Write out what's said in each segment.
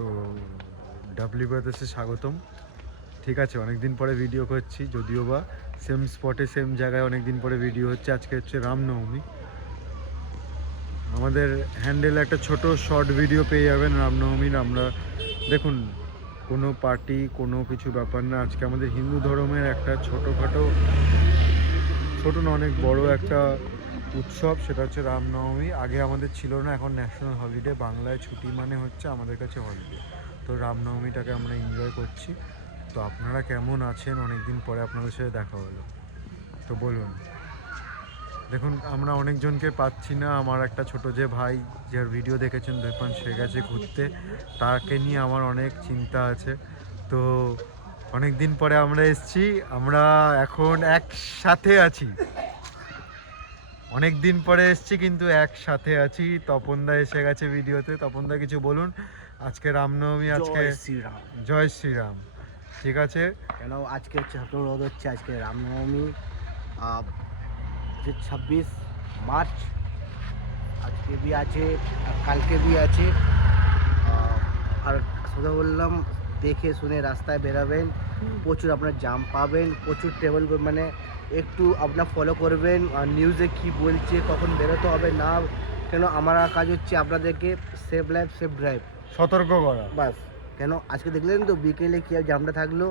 তো ডাবলি ব্রাদার্সে স্বাগতম। ঠিক আছে, অনেক দিন পরে ভিডিও করছি, যদিও বা সেম স্পটে সেম জায়গায় অনেক দিন পরে ভিডিও হচ্ছে। আজকে হচ্ছে রামনবমী। আমাদের হ্যান্ডেলে একটা ছোট শর্ট ভিডিও পেয়ে যাবেন রামনবমীর। আমরা দেখুন, কোনো পার্টি কোনো কিছু ব্যাপার না। আজকে আমাদের হিন্দু ধর্মের একটা ছোটোখাটো, ছোটো না অনেক বড় একটা উৎসব, সেটা হচ্ছে রামনবমী। আগে আমাদের ছিল না, এখন ন্যাশনাল হলিডে। বাংলায় ছুটি মানে হচ্ছে আমাদের কাছে হলিডে। তো রামনবমীটাকে আমরা এনজয় করছি। তো আপনারা কেমন আছেন? অনেক দিন পরে আপনাদের সাথে দেখা হলো। তো বলুন, দেখুন আমরা অনেকজনকে পাচ্ছি না। আমার একটা ছোট যে ভাই, যার ভিডিও দেখেছেন দেখুন, সে গেছে ঘুরতে, তাকে নিয়ে আমার অনেক চিন্তা আছে। তো অনেক দিন পরে আমরা এসেছি, আমরা এখন একসাথে আছি। অনেক দিন পরে এসেছি কিন্তু একসাথে আছি। তপনদা এসে গেছে ভিডিওতে। তপনদা কিছু বলুন। আজকে রামনবমী, আজকে জয় শ্রীরাম। জয় শ্রীরাম। ঠিক আছে, কেন আজকে হচ্ছে রোদ হচ্ছে, আজকে রামনবমী যে 26 মার্চ, আজকে भी আছে আর কালকে भी আছে। আর সোজা বললাম, দেখে শুনে রাস্তায় বেরাবেন। প্রচুর আপনার জাম পাবেন, প্রচুর টেবল, মানে একটু আপনার ফলো করবেন আর নিউজে কি বলছে, কখন বেরোতে হবে না। কেন আমার কাজ হচ্ছে আপনাদেরকে সেফ লাইফ সেফ ড্রাইভ সতর্ক করা। বাস। কেন আজকে দেখলেন তো বিকেলে কি জামটা থাকলো।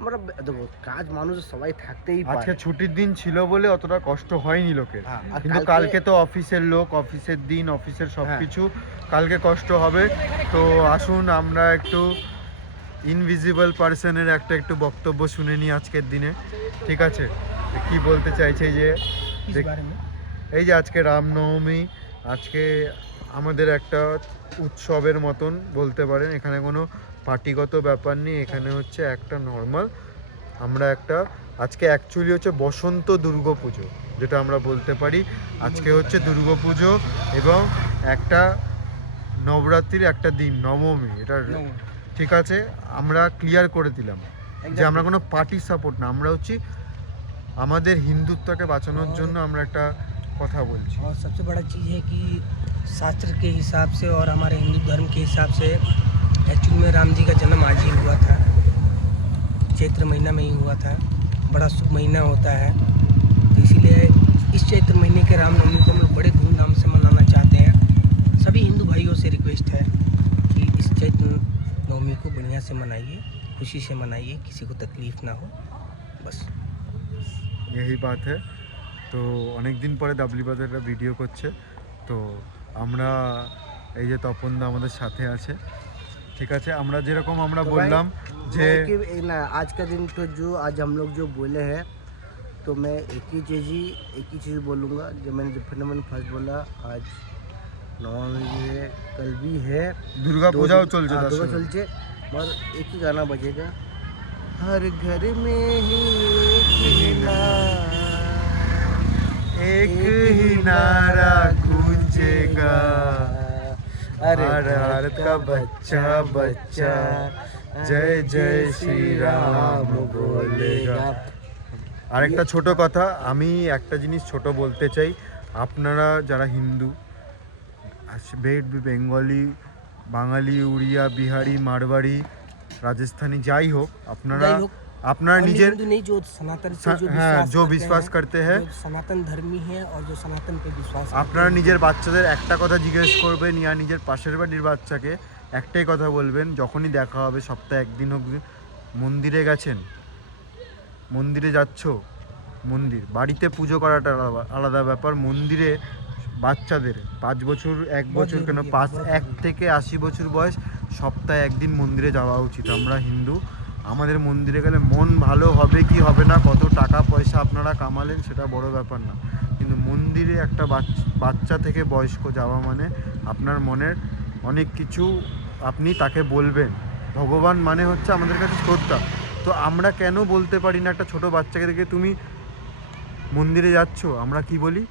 আমরা দেখো, কাজ মানুষ সবাই থাকতেই পারে। আজকে ছুটির দিন ছিল বলে অতটা কষ্ট হয়নি লোকের। হ্যাঁ, আর কিন্তু কালকে তো অফিসের লোক, অফিসের দিন, অফিসের সব কিছু, কালকে কষ্ট হবে। তো আসুন আমরা একটু ইনভিজিবল পার্সনের একটু বক্তব্য শুনে নিই আজকের দিনে। ঠিক আছে, কি বলতে চাইছে যে এই যে আজকে রামনবমী, আজকে আমাদের একটা উৎসবের মতন বলতে পারেন। এখানে কোনো পার্টিগত ব্যাপার নেই, এখানে হচ্ছে একটা নর্মাল, আমরা একটা আজকে অ্যাকচুয়ালি হচ্ছে বসন্ত দুর্গাপুজো, যেটা আমরা বলতে পারি। আজকে হচ্ছে দুর্গাপুজো এবং একটা নবরাত্রির একটা দিন, নবমী। এটা ঠিক আছে, আমরা ক্লিয়ার করে দিলাম যে আমরা কোনো পার্টি সাপোর্ট না, আমরা হচ্ছে আমাদের হিন্দুত্বকে বাঁচানোর জন্য আমরা একটা কথা বলছি। और सबसे बड़ा चीज़ है कि शास्त्र के हिसाब से और हमारे हिंदू धर्म के हिसाब से एक्चुअली में राम जी का जन्म आज ही हुआ था, चैत्र महीना में ही हुआ था। बड़ा शुभ महीना होता है, तो इसीलिए इस चैत्र महीने के रामनवमी को हम लोग बड़े धूमधाम से मनाना चाहते हैं। सभी हिंदू भाइयों से रिक्वेस्ट है कि इस चैत्र नवमी को बढ़िया से मनाइए, खुशी से मनाइए, किसी को तकलीफ़ ना हो, बस यही बात है। তো অনেক দিন পরে ডাবলি বাজারটা ভিডিও করছে। তো আমরা এই যে তপনদা আমাদের সাথে আছে। ঠিক আছে, আমরা যেরকম আমরা বললাম যে ना आज का दिन तो जो आज हम लोग जो बोले हैं, तो मैं एक ही चीज़ बोलूँगा जो मैंने फर्स्ट बोला। आज नवमी भी है, कल भी है, দুর্গা পূজাও চলছে। दुर्गा चलছে, मगर एक ही गाना बजेगा, हर घर में ही एक ही नारा गूंजेगा, हर हर का बच्चा बच्चा जय जय श्री রাম বলেগা। আরেকটা ছোট কথা, আমি একটা জিনিস ছোট বলতে চাই। আপনারা যারা হিন্দু, বেঙ্গলি, বাঙালি, উড়িয়া, বিহারি, মারবাড়ি, রাজস্থানী, যাই হোক, আপনারা আপনারা নিজের जो सनातन पे जो विश्वास करते हैं, जो सनातन धर्मी है और जो सनातन पे विश्वास আপনারা নিজের বাচ্চাদের একটা কথা জিজ্ঞেস করবেন, ইয়া নিজের পাশের বাড়ির বাচ্চাকে একটাই কথা বলবেন, যখনই দেখা হবে, সপ্তাহে একদিন হোক, মন্দিরে গেছেন, মন্দিরে যাচ্ছ, মন্দির, বাড়িতে পুজো করাটা আলাদা ব্যাপার। মন্দিরে বাচ্চাদের 5 বছর 1 বছর কেন 1 থেকে 80 বছর বয়স, সপ্তাহে একদিন মন্দিরে যাওয়া উচিত। আমরা হিন্দু, আমাদের মন্দিরে গেলে মন ভালো হবে কি হবে না, কত টাকা পয়সা আপনারা কামালেন সেটা বড় ব্যাপার না, কিন্তু মন্দিরে একটা বাচ্চা থেকে বয়স্ক যাওয়া মানে আপনার মনের অনেক কিছু আপনি তাকে বলবেন। ভগবান মানে হচ্ছে আমাদের কাছে শ্রদ্ধা। তো আমরা কেন বলতে পারি না একটা ছোট বাচ্চাকে দেখে, তুমি মন্দিরে যাচ্ছ, আমরা কি বলি,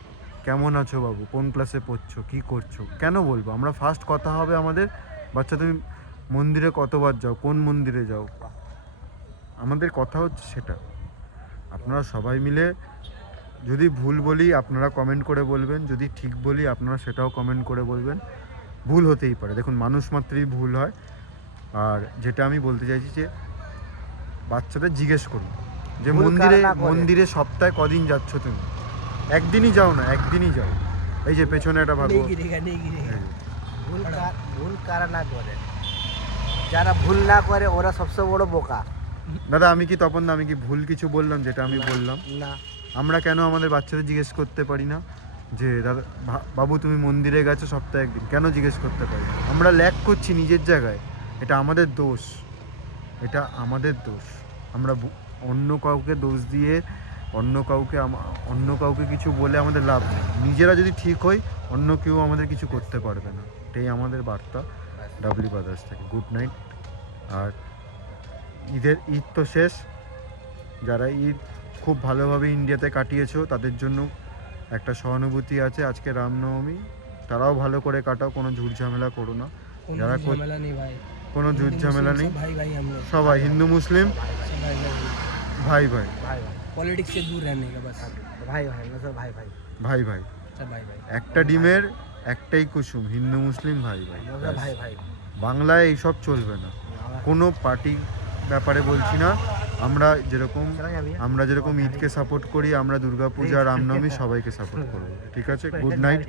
কেমন আছো বাবু, কোন ক্লাসে পড়ছো, কি করছো, কেন বলবো? আমরা ফার্স্ট কথা হবে আমাদের, বাচ্চা তুমি মন্দিরে কতবার যাও, কোন মন্দিরে যাও, আমাদের কথা হচ্ছে সেটা। আপনারা সবাই মিলে, যদি ভুল বলি আপনারা কমেন্ট করে বলবেন, যদি ঠিক বলি আপনারা সেটাও কমেন্ট করে বলবেন। ভুল হতেই পারে, দেখুন মানুষ মাত্রই ভুল হয়। আর যেটা আমি বলতে চাইছি যে বাচ্চাদের জিজ্ঞেস করুন যে ভুল মন্দিরে কারা না করে। মন্দিরে সপ্তাহে কদিন যাচ্ছ তুমি? একদিনই যাও না, একদিনই যাও। এই যে পেছনে একটা ভাগো, नहीं गिरेगा नहीं गिरेगा ভুল কারা না করে, যারা ভুল না করে ওরা সবচেয়ে বড় বোকা। দাদা আমি কি তপন দা, আমি কি ভুল কিছু বললাম যেটা আমি বললাম? না, আমরা কেন আমাদের বাচ্চাদের জিজ্ঞেস করতে পারি না যে দাদা বাবু তুমি মন্দিরে গেছো সপ্তাহে একদিন? কেন জিজ্ঞেস করতে পারি না? আমরা ল্যাক করছি নিজের জায়গায়, এটা আমাদের দোষ, এটা আমাদের দোষ। আমরা অন্য কাউকে দোষ দিয়ে অন্য কাউকে কিছু বলে আমাদের লাভ নেই। নিজেরা যদি ঠিক হই অন্য কেউ আমাদের কিছু করতে পারবে না। এটাই আমাদের বার্তা ডাবলি ব্রাদার্স থেকে। Good night. আর ঈদ তো শেষ, যারা ঈদ খুব ভালোভাবে ইন্ডিয়াতে কাটিয়েছো তাদের জন্য একটা সহানুভূতি আছে। আজকে রামনবমী, তারাও ভালো করে কাটাও, কোনো ঝুট ঝামেলা করো না। কোনো যারা झमेला नहीं भाई কোনো ঝুট ঝামেলা নেই, भाई भाई हम लोग সবাই হিন্দু মুসলিম सब भाई भाई ভাই ভাই ভাই ভাই पॉलिटिक्स से दूर रहने का बस ভাই ভাই না সব ভাই ভাই ভাই ভাই। सब भाई भाई একটা ডিমের একটাই কুসুম, হিন্দু মুসলিম ভাই ভাই। আমরা ভাই ভাই। বাংলায় এইসব চলবে না, কোনো পার্টি ব্যাপারে বলছি না। আমরা যেরকম ঈদকে সাপোর্ট করি, আমরা দুর্গাপূজা রামনবমী সবাইকে সাপোর্ট করবো। ঠিক আছে, गुड नाइट।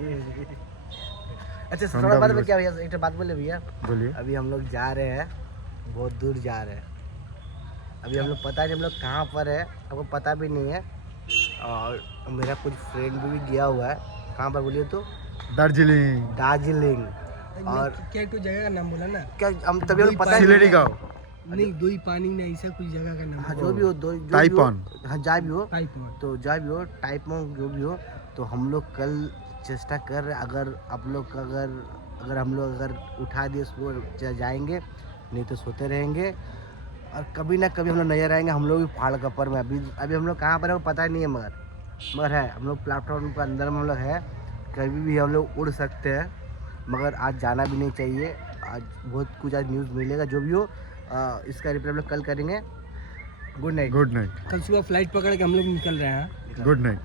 अच्छा थोड़ा बाद में क्या भैया एक बात बोले भैया, बोलिए। अभी हम लोग जा रहे हैं, बहुत दूर जा रहे हैं। अभी हम लोग पता नहीं हम लोग कहाँ पर है, आपको पता भी नहीं है। और मेरा कुछ फ्रेंड भी गया हुआ है, कहाँ पर बोलिए तो? दार्जिलिंग, दार्जिलिंग। और क्या कोई जगह का नाम बोला ना क्या हम तभी हमें पता ही सिलेटी गाँव, नहीं दो ही पानी में ऐसा कुछ जगह का नाम हाँ जो भी हो ताइपॉन। हाँ जा भी हो ताइपॉन तो जा भी हो टाइपोन जो भी हो, तो हम लोग कल चेष्टा कर रहे, अगर आप लोग अगर हम लोग उठा दिए उसको जाएंगे, नहीं तो सोते रहेंगे। और कभी ना कभी हम लोग नजर आएंगे, हम लोग भी पहाड़ का पर में। अभी हम लोग कहाँ पर है वो पता नहीं है, मगर है हम लोग प्लेटफॉर्म के अंदर में हम लोग है, कभी भी हम लोग उड़ सकते हैं। मगर आज जाना भी नहीं चाहिए, आज बहुत कुछ आज न्यूज़ मिलेगा जो भी हो, इसका रिप्लाई हम लोग कल करेंगे। Good night. गुड नाइट, कल सुबह फ्लाइट पकड़ के हम लोग निकल रहे हैं गुड नाइट।